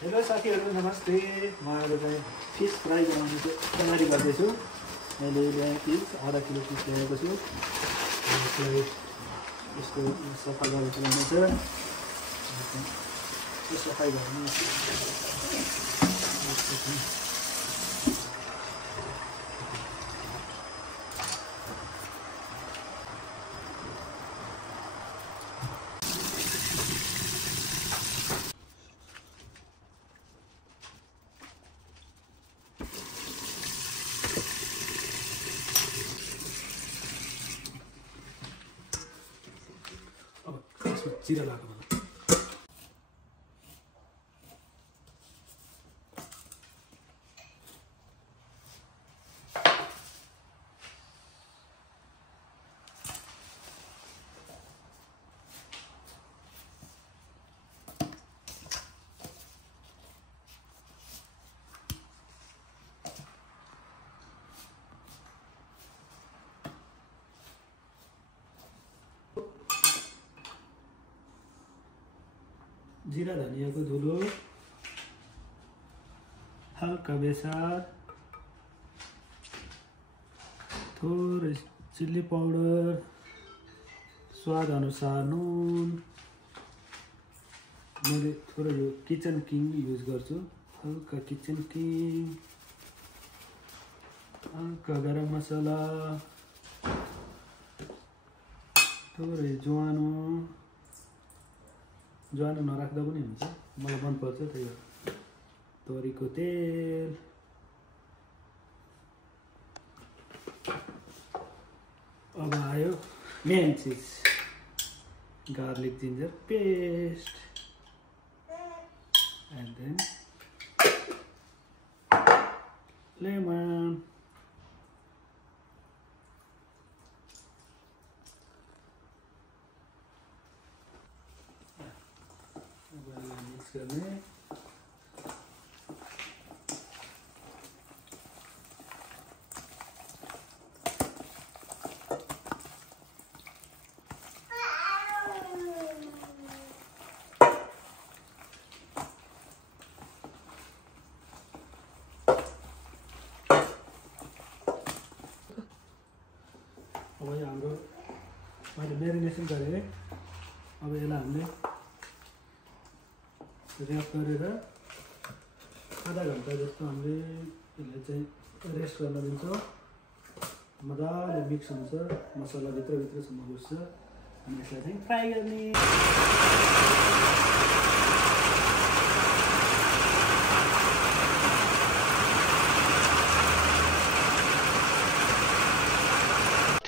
Hello साथीहरु नमस्ते। म आज चाहिँ फिस फ्राई बनाउने तयारी गर्दैछु। मैले यहाँ फिस आधा किलो फिस ल्याएको छु। यसलाई यसको सफा गरेर ल्याउनु छ। यो सफाइ गर्ने चिरा लाग्यो मलाई। जीरा धनियाको धुलो, हल्का बेसार, थोरै चिल्ली पाउडर, स्वाद अनुसार नुन। मैले थोरै यो किचन किङ युज गर्छु, हल्का किचन किङ, हल्का गरम मसला, थोरै ज्वानो नराख्दा पनि हुन्छ, मलाई मनपर्छ त्यही हो। तोरीको तेल, अब आयो मेन चिज, garlic ginger paste, and then lemon. Mix गर्ने। अब यो हाम्रो मैले मेरिनेसन गरेँ। अब यसलाई हामीले ऱ्याप गरेर आधा घन्टा जस्तो हामीले यसलाई चाहिँ रेस्ट गर्न दिन्छौँ। मजाले मिक्स हुन्छ, मसला भित्रसम्म घुस्छ। अनि यसलाई चाहिँ फ्राई गर्ने।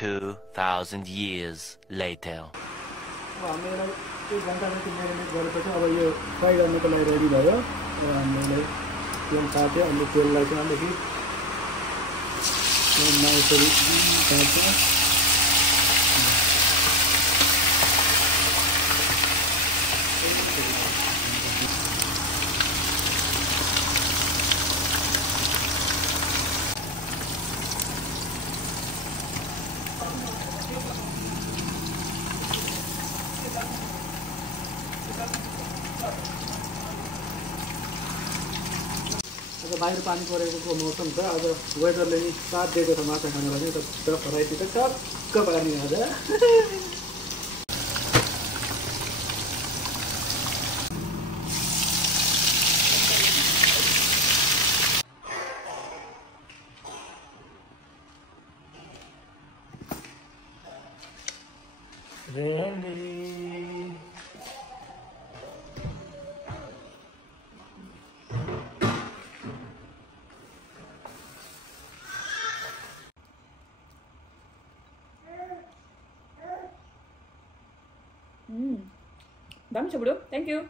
2,000 years later. अब हामीले यसलाई 1 घन्टा जति मेरिनेट गरेपछि अब यो फ्राई गर्नको लागि रेडी भयो। अब हामीले तेल ताप्यो। अनि तेललाई चाहिँ अलिकति यसरी ताप्छ। आज बाहिर पानी परेको मौसम छ। आज वेदरले नि साथ दिएको छ माछा खानु भने त फ्राइसित टक्क पानी आज। Dami siya bro. Thank you.